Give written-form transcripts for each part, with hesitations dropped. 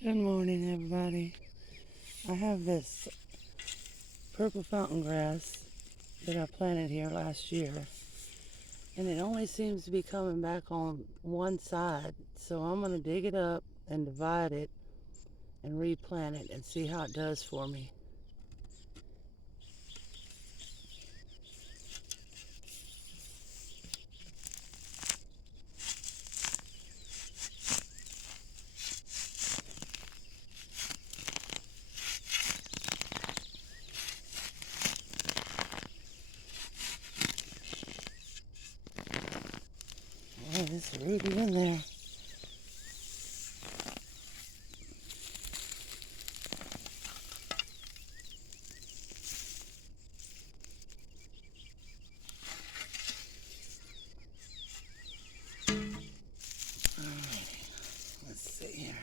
Good morning, everybody. I have this purple fountain grass that I planted here last year, and it only seems to be coming back on one side. So I'm going to dig it up and divide it and replant it and see how it does for me. Oh, it's rooty in there. Alrighty, let's see here.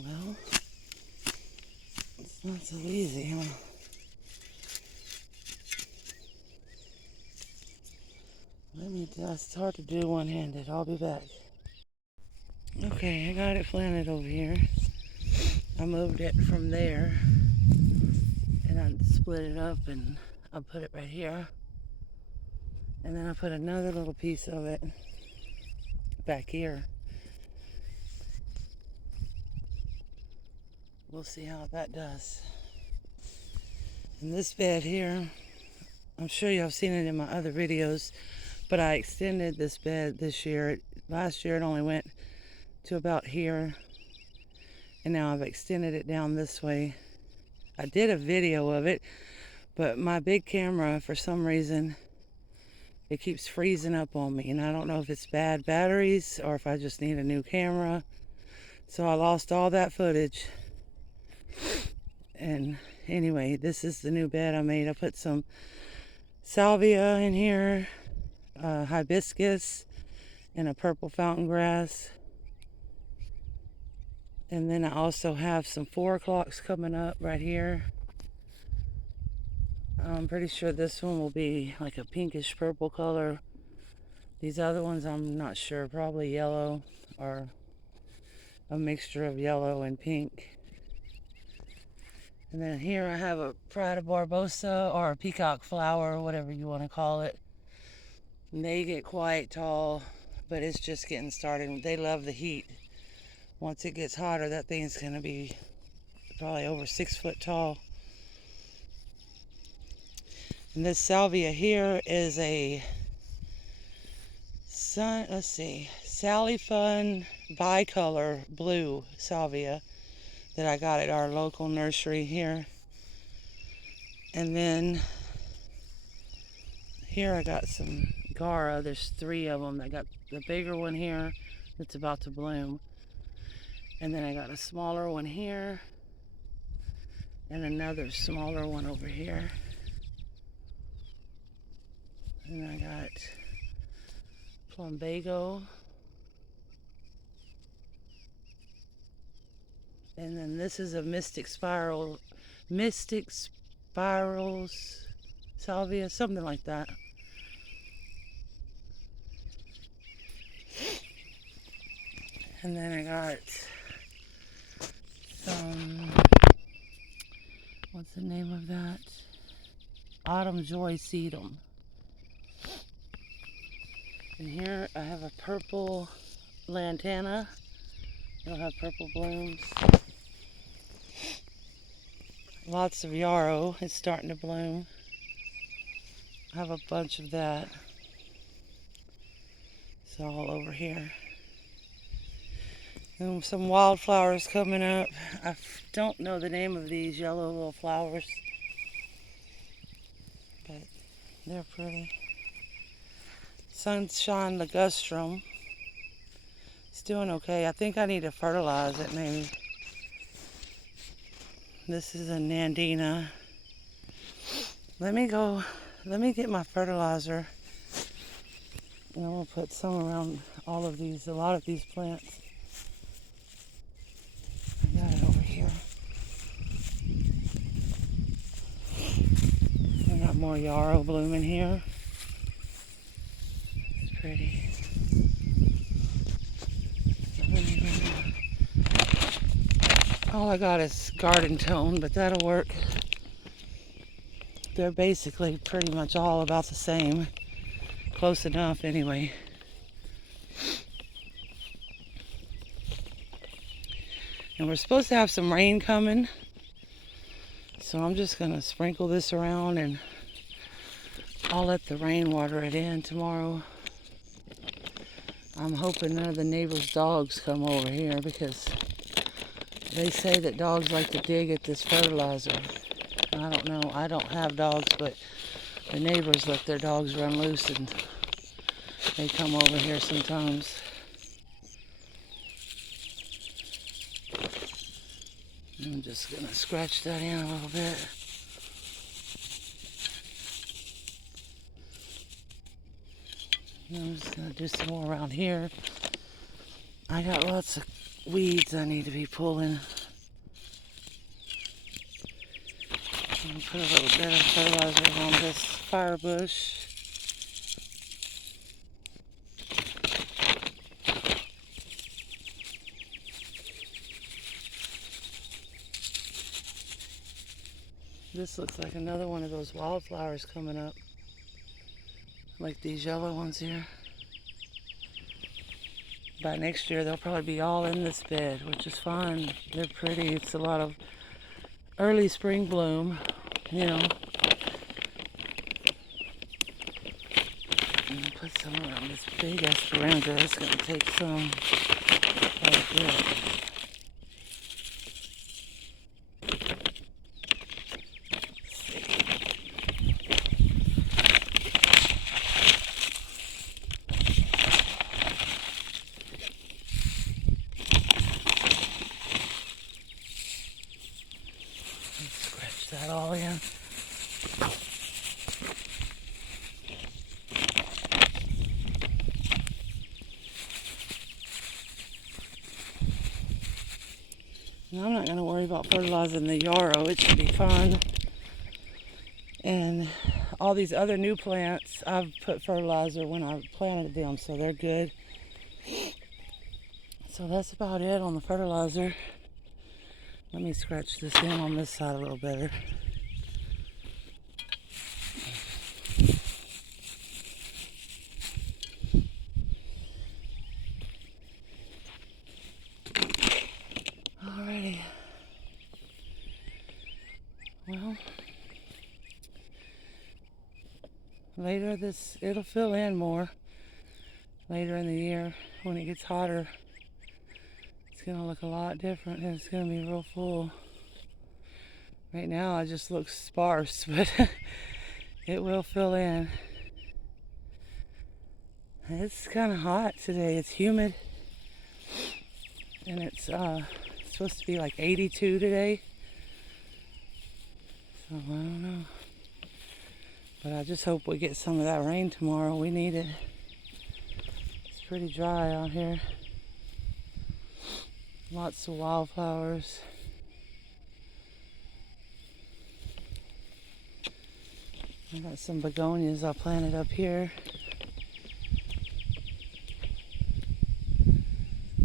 Well, it's not so easy, huh? It's hard to do one-handed. I'll be back. Okay, I got it planted over here. I moved it from there and I split it up and I put it right here. And then I put another little piece of it back here. We'll see how that does. And this bed here, I'm sure y'all have seen it in my other videos, but I extended this bed this year. Last year it only went to about here, and now I've extended it down this way. I did a video of it, but my big camera, for some reason, it keeps freezing up on me, and I don't know if it's bad batteries or if I just need a new camera. So I lost all that footage. And anyway, this is the new bed I made. I put some salvia in here, hibiscus, and a purple fountain grass. And then I also have some 4 o'clocks coming up right here. I'm pretty sure this one will be like a pinkish purple color. These other ones I'm not sure, probably yellow or a mixture of yellow and pink. And then here I have a Pride of Barbosa or a peacock flower, whatever you want to call it. And they get quite tall, but it's just getting started. They love the heat. Once it gets hotter, that thing's going to be probably over 6 foot tall. And this salvia here is a Sally Fun bicolor blue salvia that I got at our local nursery here. And then here I got some Gara. There's 3 of them. I got the bigger one here that's about to bloom. And then I got a smaller one here and another smaller one over here. And I got plumbago. And then this is a mystic spirals salvia, something like that. And then I got some, what's the name of that? Autumn Joy Sedum. And here I have a purple lantana. It'll have purple blooms. Lots of yarrow is starting to bloom. I have a bunch of that. It's all over here. And some wildflowers coming up. I don't know the name of these yellow little flowers, but they're pretty. Sunshine ligustrum. It's doing okay. I think I need to fertilize it maybe. This is a Nandina. Let me get my fertilizer And then we'll put some around all of these, a lot of these plants. I got it over here. We got more yarrow blooming here. It's pretty. All I got is garden tone, but that'll work. They're basically pretty much all about the same. Close enough anyway. And we're supposed to have some rain coming. So I'm just going to sprinkle this around and I'll let the rain water it in tomorrow. I'm hoping none of the neighbors' dogs come over here because they say that dogs like to dig at this fertilizer. I don't know. I don't have dogs, but the neighbors let their dogs run loose and they come over here sometimes. I'm just going to scratch that in a little bit. I'm just going to do some more around here. I got lots of weeds I need to be pulling. I'm going to put a little bit of fertilizer on this fire bush. This looks like another one of those wildflowers coming up. Like these yellow ones here. By next year, they'll probably be all in this bed, which is fine. They're pretty. It's a lot of early spring bloom, you know. I'm gonna put some around this big esperanza. It's gonna take some. Oh, good. Scratch that all in. Now, I'm not going to worry about fertilizing the yarrow. It should be fun. And all these other new plants, I've put fertilizer when I planted them, so they're good. So that's about it on the fertilizer. Let me scratch this in on this side a little better. Alrighty. Well, it'll fill in more later in the year when it gets hotter. It's gonna look a lot different and it's gonna be real full. Right now it just looks sparse, but it will fill in. It's kind of hot today. It's humid, and it's supposed to be like 82 today. So I don't know, but I just hope we get some of that rain tomorrow. We need it. It's pretty dry out here. Lots of wildflowers. I got some begonias I planted up here.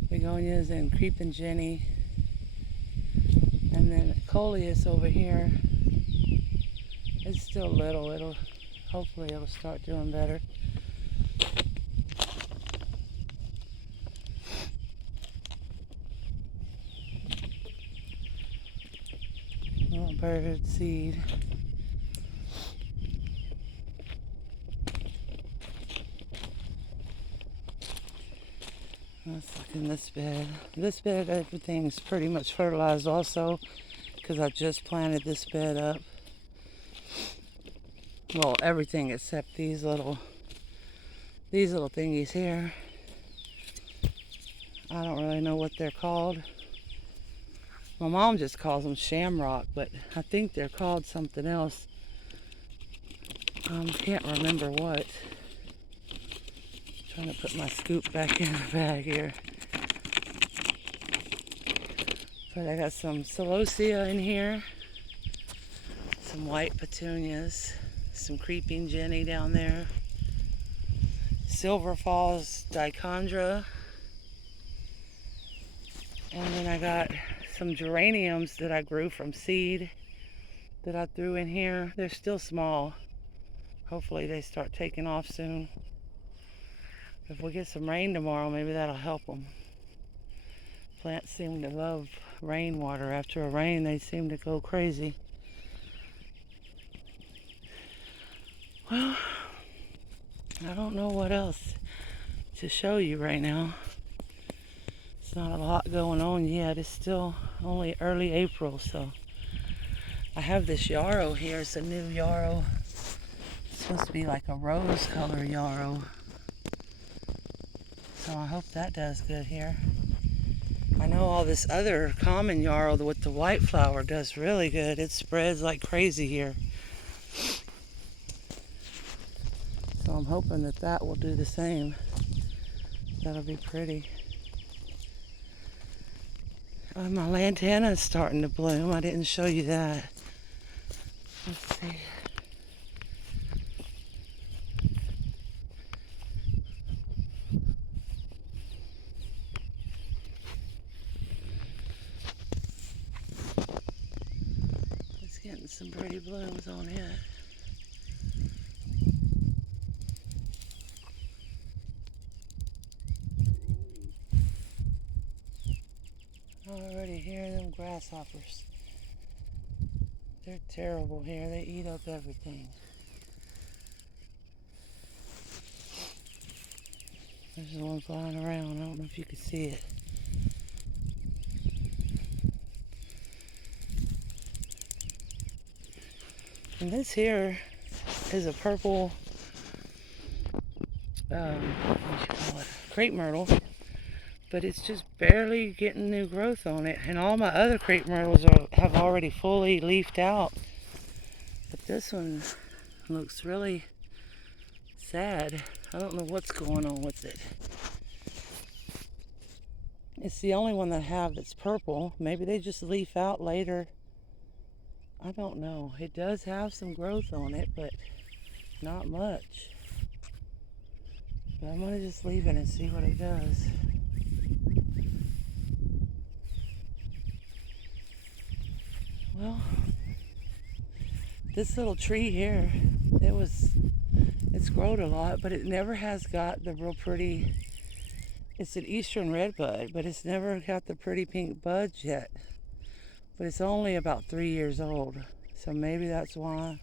Begonias and creeping jenny. And then coleus over here. It's still little. Hopefully it'll start doing better. Little bird seed. Let's look in this bed. This bed, everything's pretty much fertilized also, because I just planted this bed up. Well, everything except these little thingies here. I don't really know what they're called. My mom just calls them shamrock, but I think they're called something else. Can't remember what. Trying to put my scoop back in the bag here. But I got some celosia in here, some white petunias, some creeping Jenny down there, Silver Falls dichondra, and then I got some geraniums that I grew from seed that I threw in here. They're still small. Hopefully they start taking off soon. If we get some rain tomorrow, maybe that'll help them. Plants seem to love rainwater. After a rain, they seem to go crazy. Well, I don't know what else to show you right now. It's not a lot going on yet. It's still only early April, so I have this yarrow here. It's a new yarrow. It's supposed to be like a rose color yarrow. So I hope that does good here. I know all this other common yarrow with the white flower does really good. It spreads like crazy here. So I'm hoping that that will do the same. That'll be pretty. My lantana is starting to bloom. I didn't show you that. Let's see. It's getting some pretty blooms on it. I already hear them grasshoppers. They're terrible here. They eat up everything. There's one flying around. I don't know if you can see it. And this here is a purple, what you call it, crepe myrtle. But it's just barely getting new growth on it. And all my other crepe myrtles have already fully leafed out. But this one looks really sad. I don't know what's going on with it. It's the only one that I have that's purple. Maybe they just leaf out later. I don't know. It does have some growth on it, but not much. But I'm going to just leave it and see what it does. Well, this little tree here, it's grown a lot, but it never has got the real pretty, it's an eastern redbud, but it's never got the pretty pink buds yet. But it's only about 3 years old, so maybe that's why.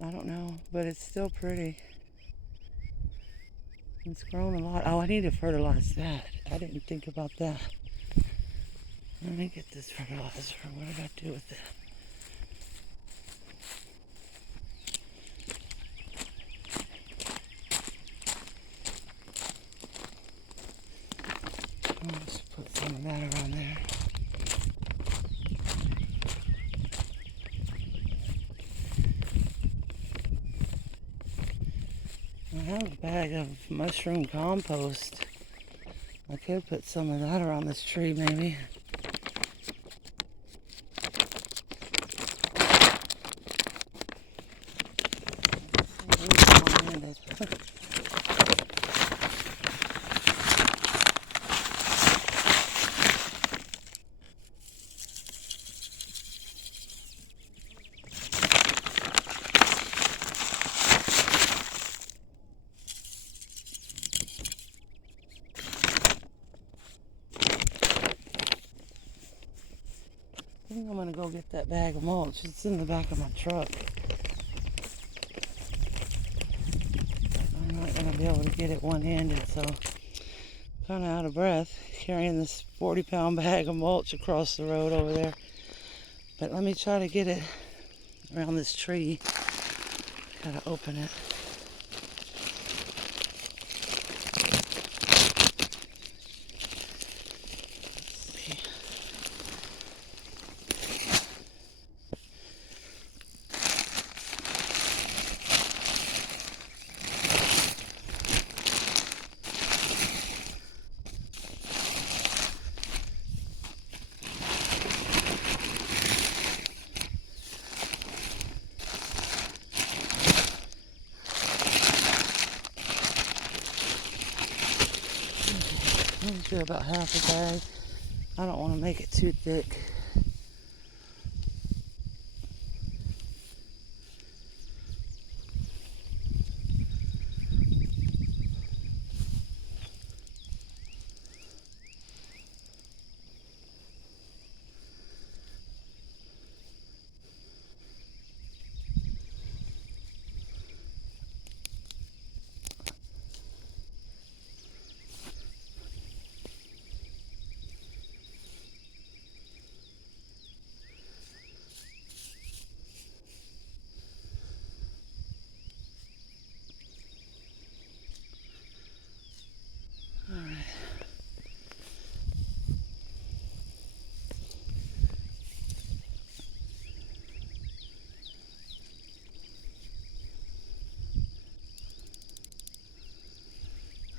I don't know, but it's still pretty. It's grown a lot. Oh, I need to fertilize that. I didn't think about that. Let me get this fertilizer. What did I do with it? I'll just put some of that around there. I have a bag of mushroom compost. I could put some of that around this tree, maybe. I think I'm going to go get that bag of mulch. It's in the back of my truck. I'm not going to be able to get it one-handed, so I'm kind of out of breath carrying this 40-pound bag of mulch across the road over there. But let me try to get it around this tree. Gotta open it. I'm do about half a bag. I don't want to make it too thick.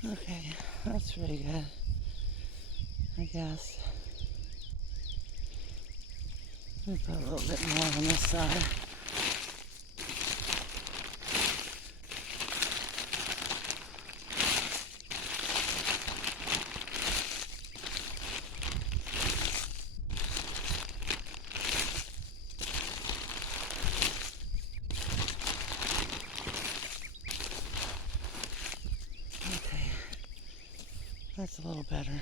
Okay, that's pretty good, I guess. Let me put a little bit more on this side. Okay, that's a little better.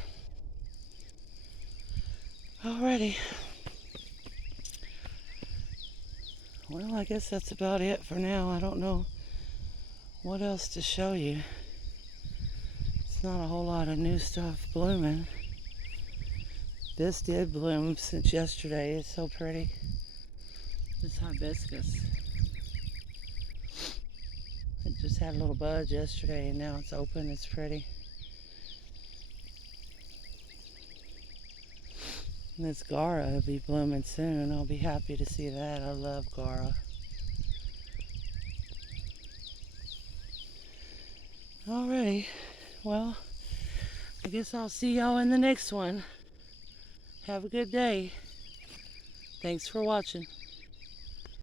Alrighty. Well, I guess that's about it for now. I don't know what else to show you. It's not a whole lot of new stuff blooming. This did bloom since yesterday. It's so pretty. This hibiscus. It just had a little bud yesterday and now it's open. It's pretty. And this Gara will be blooming soon. I'll be happy to see that. I love Gara. Alrighty. Well, I guess I'll see y'all in the next one. Have a good day. Thanks for watching.